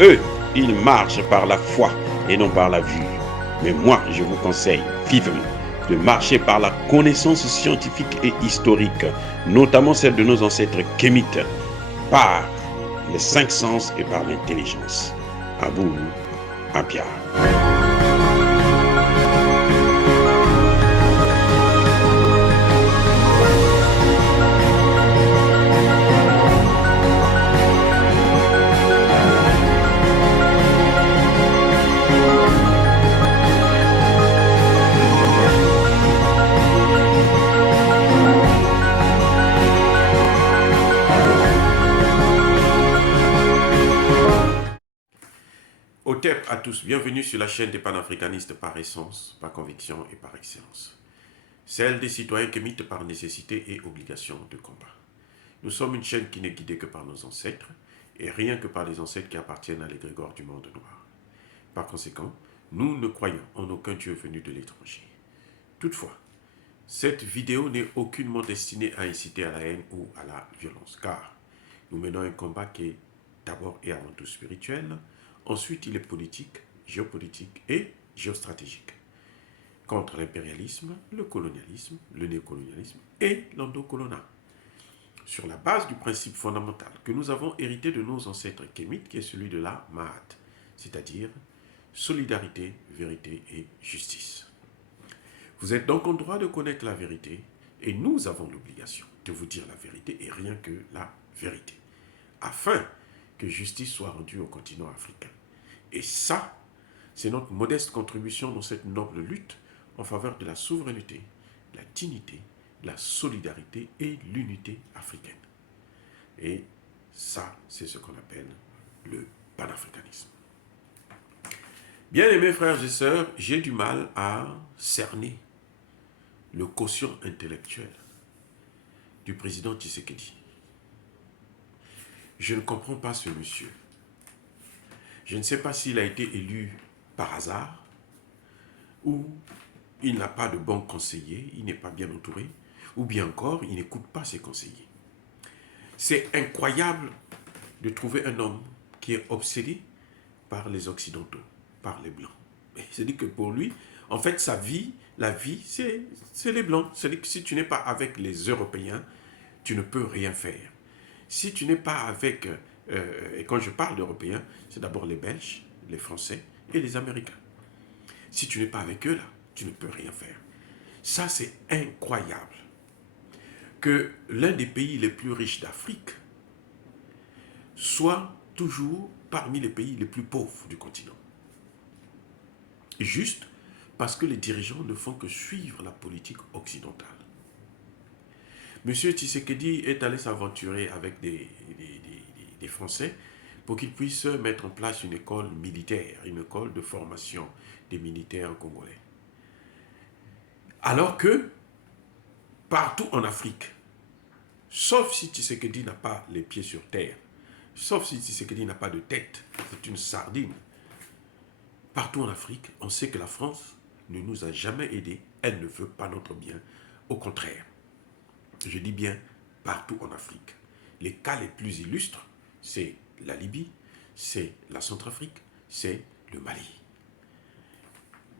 Eux, ils marchent par la foi et non par la vue. Mais moi, je vous conseille vivement de marcher par la connaissance scientifique et historique, notamment celle de nos ancêtres kémites, par les cinq sens et par l'intelligence. Abou Apia. Otep à tous, bienvenue sur la chaîne des panafricanistes par essence, par conviction et par excellence. Celle des citoyens kémites par nécessité et obligation de combat. Nous sommes une chaîne qui n'est guidée que par nos ancêtres, et rien que par les ancêtres qui appartiennent à l'égrégore du monde noir. Par conséquent, nous ne croyons en aucun Dieu venu de l'étranger. Toutefois, cette vidéo n'est aucunement destinée à inciter à la haine ou à la violence, car nous menons un combat qui est d'abord et avant tout spirituel. Ensuite, il est politique, géopolitique et géostratégique. Contre l'impérialisme, le colonialisme, le néocolonialisme et l'endocolonat. Sur la base du principe fondamental que nous avons hérité de nos ancêtres kémites, qui est celui de la Mahat, c'est-à-dire solidarité, vérité et justice. Vous êtes donc en droit de connaître la vérité et nous avons l'obligation de vous dire la vérité et rien que la vérité, afin que justice soit rendue au continent africain. Et ça, c'est notre modeste contribution dans cette noble lutte en faveur de la souveraineté, de la dignité, de la solidarité et l'unité africaine. Et ça, c'est ce qu'on appelle le panafricanisme. Bien-aimés frères et sœurs, j'ai du mal à cerner le quotient intellectuel du président Tshisekedi. Je ne comprends pas ce monsieur. Je ne sais pas s'il a été élu par hasard ou il n'a pas de bons conseillers, il n'est pas bien entouré, ou bien encore, il n'écoute pas ses conseillers. C'est incroyable de trouver un homme qui est obsédé par les Occidentaux, par les Blancs. C'est-à-dire que pour lui, en fait, sa vie, la vie, c'est les Blancs. C'est-à-dire que si tu n'es pas avec les Européens, tu ne peux rien faire. Si tu n'es pas avec... et quand je parle d'Européens, c'est d'abord les Belges, les Français et les Américains. Si tu n'es pas avec eux, là, tu ne peux rien faire. Ça, c'est incroyable. Que l'un des pays les plus riches d'Afrique soit toujours parmi les pays les plus pauvres du continent. Juste parce que les dirigeants ne font que suivre la politique occidentale. Monsieur Tshisekedi est allé s'aventurer avec des Français pour qu'ils puissent mettre en place une école militaire, une école de formation des militaires congolais. Alors que, partout en Afrique, sauf si Tshisekedi n'a pas les pieds sur terre, sauf si Tshisekedi n'a pas de tête, c'est une sardine, partout en Afrique, on sait que la France ne nous a jamais aidés, elle ne veut pas notre bien, au contraire. Je dis bien partout en Afrique. Les cas les plus illustres, c'est la Libye, c'est la Centrafrique, c'est le Mali.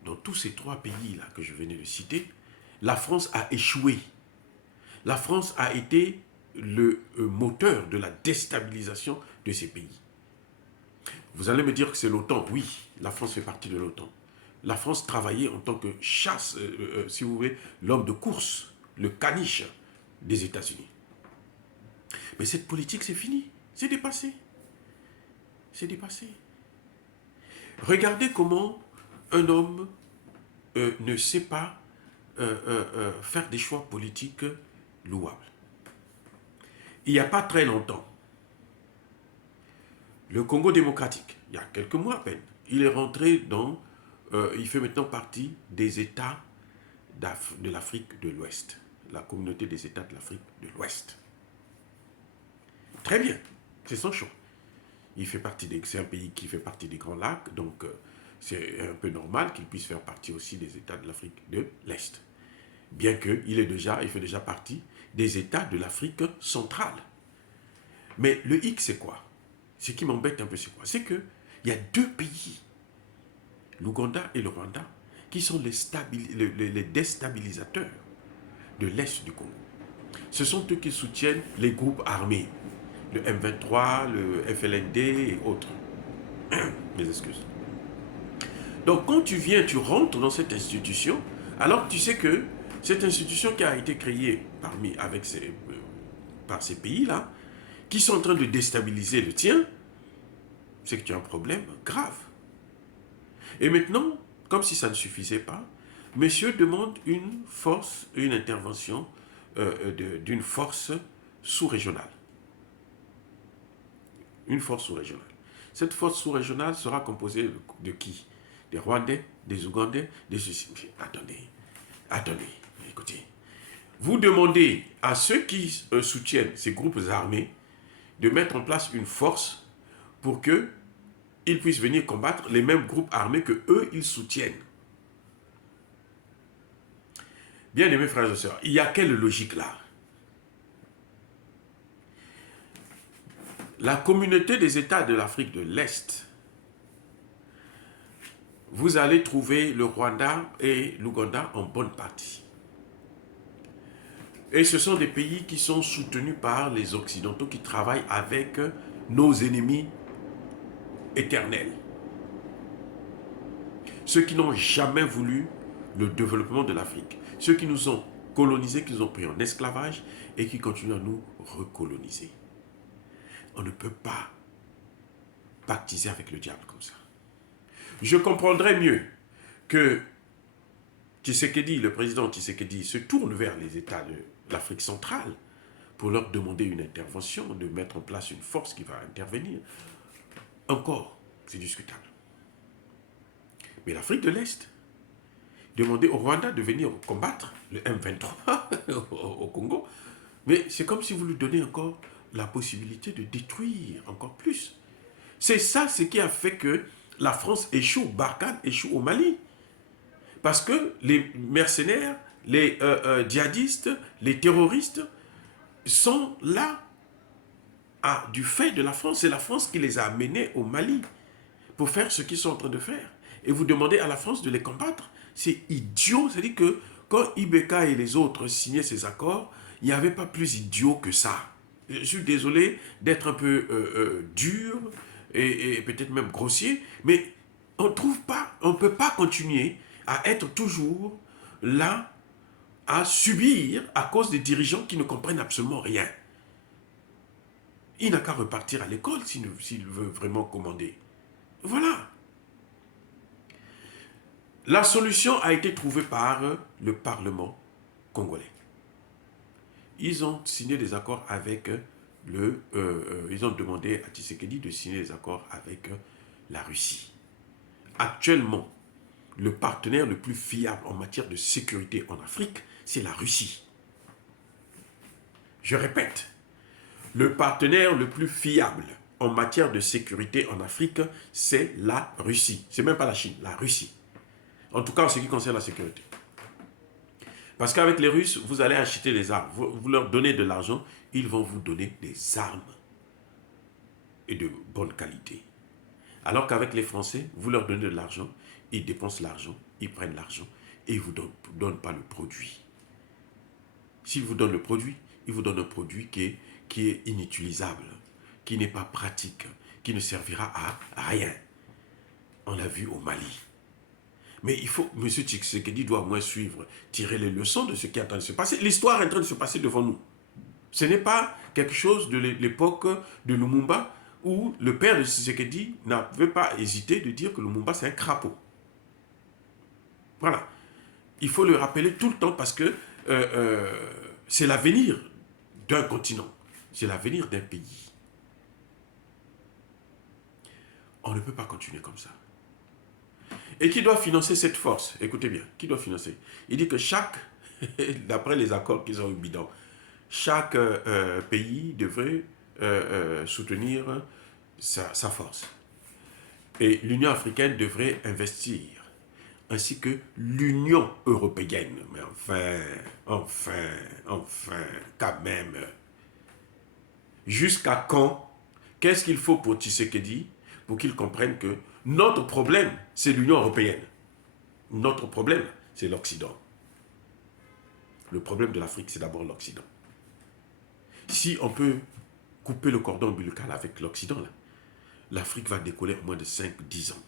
Dans tous ces trois pays-là que je venais de citer, la France a échoué. La France a été le moteur de la déstabilisation de ces pays. Vous allez me dire que c'est l'OTAN. Oui, la France fait partie de l'OTAN. La France travaillait en tant que chasse, si vous voulez, l'homme de course, le caniche des États-Unis. Mais cette politique, c'est fini. C'est dépassé. C'est dépassé. Regardez comment un homme ne sait pas faire des choix politiques louables. Il n'y a pas très longtemps, le Congo démocratique, il y a quelques mois à peine, il est rentré dans... il fait maintenant partie des États de l'Afrique de l'Ouest. La communauté des États de l'Afrique de l'Ouest. Très bien, c'est son choix. C'est un pays qui fait partie des Grands Lacs, donc c'est un peu normal qu'il puisse faire partie aussi des États de l'Afrique de l'Est. Bien qu'il fait déjà partie des États de l'Afrique centrale. Mais le hic, c'est quoi? Ce qui m'embête un peu, c'est quoi? C'est que Il y a deux pays, l'Ouganda et le Rwanda, qui sont les déstabilisateurs de l'Est du Congo. Ce sont eux qui soutiennent les groupes armés, le M23, le FLND et autres. Mes excuses. Donc quand tu viens, tu rentres dans cette institution, alors que tu sais que cette institution qui a été créée par ces pays-là, qui sont en train de déstabiliser le tien, c'est que tu as un problème grave. Et maintenant, comme si ça ne suffisait pas, messieurs demandent une intervention d'une force sous-régionale. Une force sous-régionale. Cette force sous-régionale sera composée de qui? Des Rwandais, des Ougandais, des... Attendez, écoutez. Vous demandez à ceux qui soutiennent ces groupes armés de mettre en place une force pour qu'ils puissent venir combattre les mêmes groupes armés que eux ils soutiennent. Bien aimés frères et sœurs, il y a quelle logique là? La communauté des États de l'Afrique de l'Est, vous allez trouver le Rwanda et l'Ouganda en bonne partie. Et ce sont des pays qui sont soutenus par les Occidentaux qui travaillent avec nos ennemis éternels. Ceux qui n'ont jamais voulu le développement de l'Afrique. Ceux qui nous ont colonisés, qui nous ont pris en esclavage et qui continuent à nous recoloniser. On ne peut pas pactiser avec le diable comme ça. Je comprendrais mieux que Tshisekedi, le président Tshisekedi, se tourne vers les États de l'Afrique centrale pour leur demander une intervention, de mettre en place une force qui va intervenir. Encore, c'est discutable. Mais l'Afrique de l'Est, demander au Rwanda de venir combattre le M23 au Congo, mais c'est comme si vous lui donnez encore la possibilité de détruire encore plus. C'est ça ce qui a fait que la France échoue, Barkhane échoue au Mali. Parce que les mercenaires, les djihadistes, les terroristes sont là du fait de la France. C'est la France qui les a amenés au Mali pour faire ce qu'ils sont en train de faire. Et vous demandez à la France de les combattre. C'est idiot. C'est-à-dire que quand Ibeka et les autres signaient ces accords, il n'y avait pas plus idiot que ça. Je suis désolé d'être un peu dur et peut-être même grossier, mais on ne peut pas continuer à être toujours là, à subir à cause des dirigeants qui ne comprennent absolument rien. Il n'a qu'à repartir à l'école s'il veut vraiment commander. Voilà. La solution a été trouvée par le Parlement congolais. Ils ont signé des accords avec ils ont demandé à Tshisekedi de signer des accords avec la Russie. Actuellement, le partenaire le plus fiable en matière de sécurité en Afrique, c'est la Russie. Je répète, le partenaire le plus fiable en matière de sécurité en Afrique, c'est la Russie. C'est même pas la Chine, la Russie. En tout cas, en ce qui concerne la sécurité. Parce qu'avec les Russes, vous allez acheter des armes. Vous leur donnez de l'argent, ils vont vous donner des armes. Et de bonne qualité. Alors qu'avec les Français, vous leur donnez de l'argent, ils dépensent l'argent, ils prennent l'argent et ils ne vous donnent pas le produit. S'ils vous donnent le produit, ils vous donnent un produit qui est inutilisable, qui n'est pas pratique, qui ne servira à rien. On l'a vu au Mali. Mais il faut, M. Tshisekedi doit au moins suivre, tirer les leçons de ce qui est en train de se passer. L'histoire est en train de se passer devant nous. Ce n'est pas quelque chose de l'époque de Lumumba où le père de Tshisekedi n'avait pas hésité de dire que Lumumba c'est un crapaud. Voilà. Il faut le rappeler tout le temps parce que c'est l'avenir d'un continent. C'est l'avenir d'un pays. On ne peut pas continuer comme ça. Et qui doit financer cette force? Écoutez bien, qui doit financer? Il dit que d'après les accords qu'ils ont eu bidon, chaque pays devrait soutenir sa force. Et l'Union africaine devrait investir, ainsi que l'Union européenne. Mais enfin, quand même. Jusqu'à quand? Qu'est-ce qu'il faut pour Tshisekedi pour qu'ils comprennent que notre problème, c'est l'Union européenne. Notre problème, c'est l'Occident. Le problème de l'Afrique, c'est d'abord l'Occident. Si on peut couper le cordon ombilical avec l'Occident, l'Afrique va décoller en moins de 5-10 ans.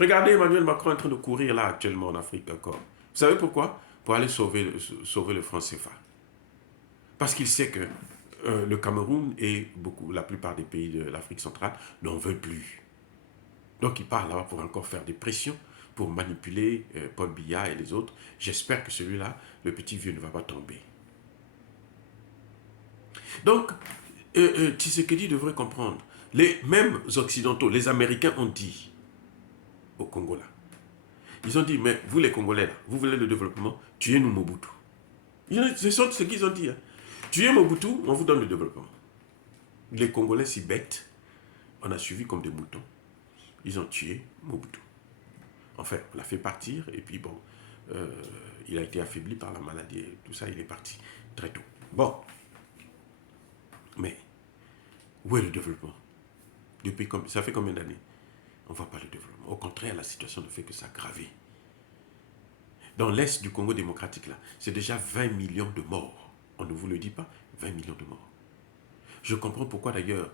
Regardez Emmanuel Macron en train de courir là actuellement en Afrique encore. Vous savez pourquoi? Pour aller sauver le franc CFA. Parce qu'il sait que le Cameroun et la plupart des pays de l'Afrique centrale n'en veulent plus. Donc il part là-bas pour encore faire des pressions, pour manipuler Paul Biya et les autres. J'espère que celui-là, le petit vieux, ne va pas tomber. Donc, Tshisekedi devrait comprendre. Les mêmes Occidentaux, les Américains ont dit au Congo là. Ils ont dit, mais vous les Congolais là, vous voulez le développement, tuez-nous Mobutu. C'est ce qu'ils ont dit. Hein. Tuez Mobutu, on vous donne le développement. Les Congolais si bêtes, on a suivi comme des moutons. Ils ont tué Mobutu. Enfin, on l'a fait partir et puis bon, il a été affaibli par la maladie et tout ça, il est parti très tôt. Bon. Mais, où est le développement? Ça fait combien d'années? On ne voit pas le développement. Au contraire, la situation ne fait que s'aggraver. Dans l'est du Congo démocratique, là, c'est déjà 20 millions de morts. On ne vous le dit pas, 20 millions de morts. Je comprends pourquoi d'ailleurs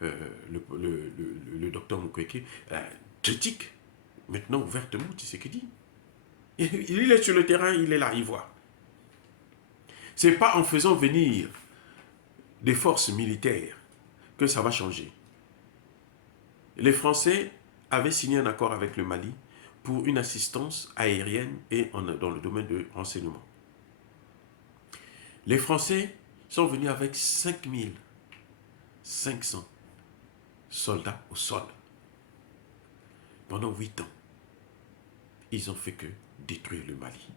le docteur Mukwege critique maintenant ouvertement Tshisekedi. Il est sur le terrain, il est là, il voit. Ce n'est pas en faisant venir des forces militaires que ça va changer. Les Français avaient signé un accord avec le Mali pour une assistance aérienne et dans le domaine de renseignement. Les Français sont venus avec 5500 soldats au sol. Pendant 8 ans, ils n'ont fait que détruire le Mali.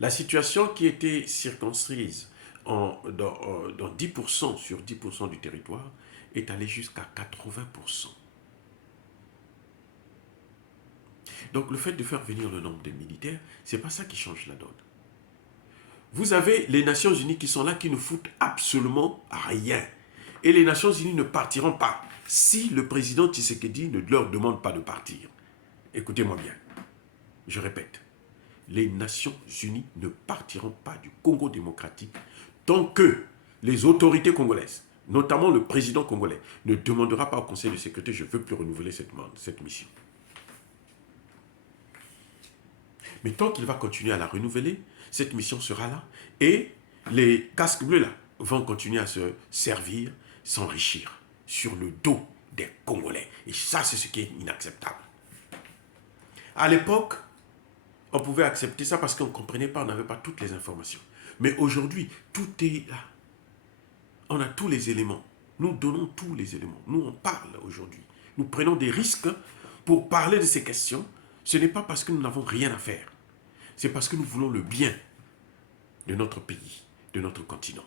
La situation qui était circonscrite dans 10% sur 10% du territoire est allée jusqu'à 80%. Donc le fait de faire venir le nombre de militaires, ce n'est pas ça qui change la donne. Vous avez les Nations Unies qui sont là, qui ne foutent absolument rien. Et les Nations Unies ne partiront pas si le président Tshisekedi ne leur demande pas de partir. Écoutez-moi bien, je répète, les Nations Unies ne partiront pas du Congo démocratique tant que les autorités congolaises, notamment le président congolais, ne demandera pas au Conseil de sécurité « je ne veux plus renouveler cette mission ». Mais tant qu'il va continuer à la renouveler, cette mission sera là. Et les casques bleus là vont continuer à se servir, s'enrichir sur le dos des Congolais. Et ça, c'est ce qui est inacceptable. À l'époque, on pouvait accepter ça parce qu'on ne comprenait pas, on n'avait pas toutes les informations. Mais aujourd'hui, tout est là. On a tous les éléments. Nous donnons tous les éléments. Nous, on parle aujourd'hui. Nous prenons des risques pour parler de ces questions. Ce n'est pas parce que nous n'avons rien à faire. C'est parce que nous voulons le bien de notre pays, de notre continent.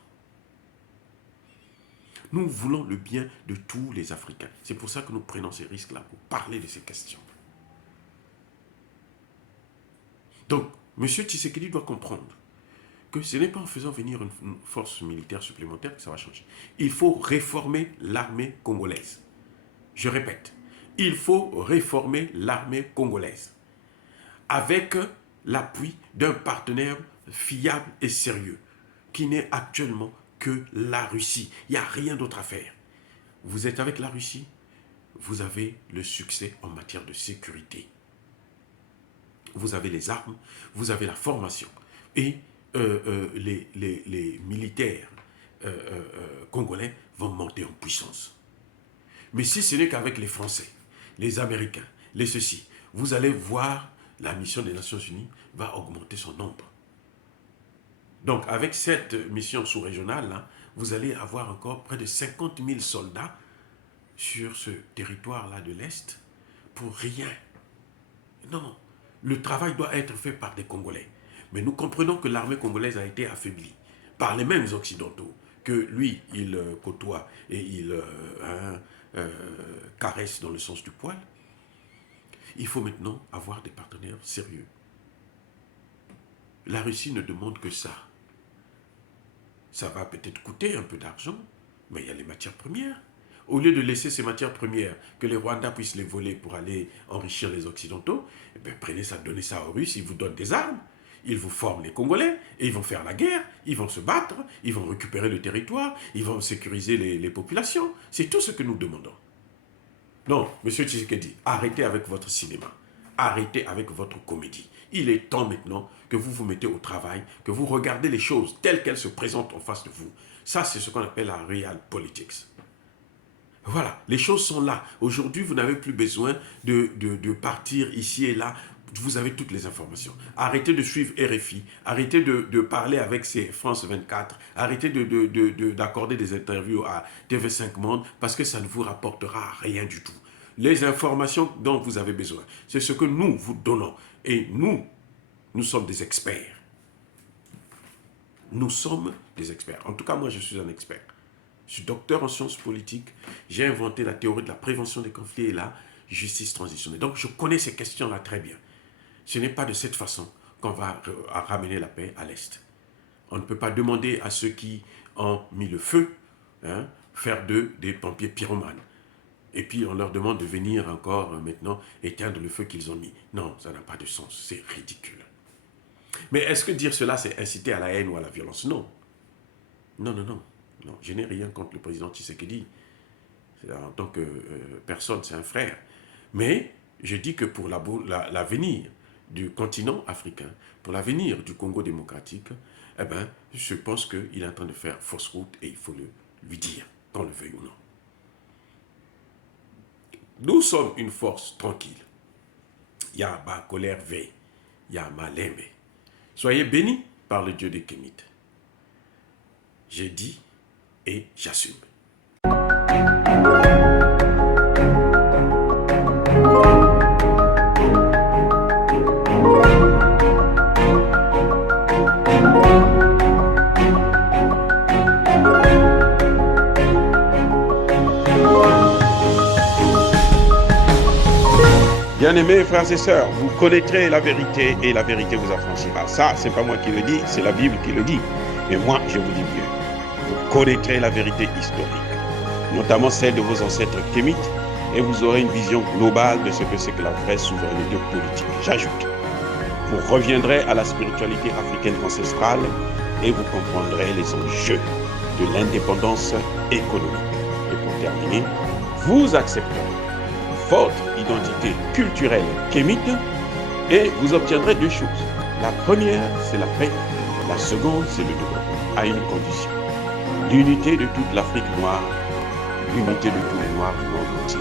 Nous voulons le bien de tous les Africains. C'est pour ça que nous prenons ces risques-là, pour parler de ces questions. Donc, M. Tshisekedi doit comprendre que ce n'est pas en faisant venir une force militaire supplémentaire que ça va changer. Il faut réformer l'armée congolaise. Je répète, il faut réformer l'armée congolaise avec l'appui d'un partenaire fiable et sérieux, qui n'est actuellement que la Russie. Il n'y a rien d'autre à faire. Vous êtes avec la Russie, vous avez le succès en matière de sécurité. Vous avez les armes, vous avez la formation. Et les militaires congolais vont monter en puissance. Mais si ce n'est qu'avec les Français, les Américains, les ceci, vous allez voir la mission des Nations Unies va augmenter son nombre. Donc, avec cette mission sous-régionale, là, vous allez avoir encore près de 50 000 soldats sur ce territoire-là de l'Est pour rien. Non, le travail doit être fait par des Congolais. Mais nous comprenons que l'armée congolaise a été affaiblie par les mêmes Occidentaux que lui, il côtoie et il caresse dans le sens du poil. Il faut maintenant avoir des partenaires sérieux. La Russie ne demande que ça. Ça va peut-être coûter un peu d'argent, mais il y a les matières premières. Au lieu de laisser ces matières premières, que les Rwandais puissent les voler pour aller enrichir les Occidentaux, eh bien, prenez ça, donnez ça aux Russes, ils vous donnent des armes, ils vous forment les Congolais, et ils vont faire la guerre, ils vont se battre, ils vont récupérer le territoire, ils vont sécuriser les populations. C'est tout ce que nous demandons. Non, M. Tshisekedi, arrêtez avec votre cinéma, arrêtez avec votre comédie. Il est temps maintenant que vous vous mettez au travail, que vous regardez les choses telles qu'elles se présentent en face de vous. Ça, c'est ce qu'on appelle la real politics. Voilà, les choses sont là. Aujourd'hui, vous n'avez plus besoin de partir ici et là. Vous avez toutes les informations. Arrêtez de suivre RFI. Arrêtez de parler avec ces France 24. Arrêtez d'accorder des interviews à TV5 Monde parce que ça ne vous rapportera rien du tout. Les informations dont vous avez besoin, c'est ce que nous vous donnons. Et nous sommes des experts. Nous sommes des experts. En tout cas, moi, je suis un expert. Je suis docteur en sciences politiques. J'ai inventé la théorie de la prévention des conflits et la justice transitionnelle. Donc, je connais ces questions-là très bien. Ce n'est pas de cette façon qu'on va ramener la paix à l'Est. On ne peut pas demander à ceux qui ont mis le feu, faire d'eux des pompiers pyromanes. Et puis, on leur demande de venir encore maintenant éteindre le feu qu'ils ont mis. Non, ça n'a pas de sens. C'est ridicule. Mais est-ce que dire cela, c'est inciter à la haine ou à la violence? Non. Non, non, non. Non, je n'ai rien contre le président Tshisekedi. En tant que personne, c'est un frère. Mais je dis que pour l'avenir du continent africain, pour l'avenir du Congo démocratique, eh ben, je pense qu'il est en train de faire fausse route et il faut lui dire, qu'on le veuille ou non. Nous sommes une force tranquille. Il y a ma colère veille, il y a ma lembe. Soyez bénis par le Dieu des Kémites. J'ai dit et j'assume. Bien-aimés frères et sœurs, vous connaîtrez la vérité et la vérité vous affranchira. Ça, c'est pas moi qui le dis, c'est la Bible qui le dit. Mais moi, je vous dis mieux. Vous connaîtrez la vérité historique, notamment celle de vos ancêtres kémites, et vous aurez une vision globale de ce que c'est que la vraie souveraineté politique. J'ajoute, vous reviendrez à la spiritualité africaine ancestrale et vous comprendrez les enjeux de l'indépendance économique. Et pour terminer, vous accepterez votre identité culturelle kémite et vous obtiendrez deux choses. La première, c'est la paix. La seconde, c'est le développement, à une condition. L'unité de toute l'Afrique noire, l'unité de tous les Noirs du monde entier.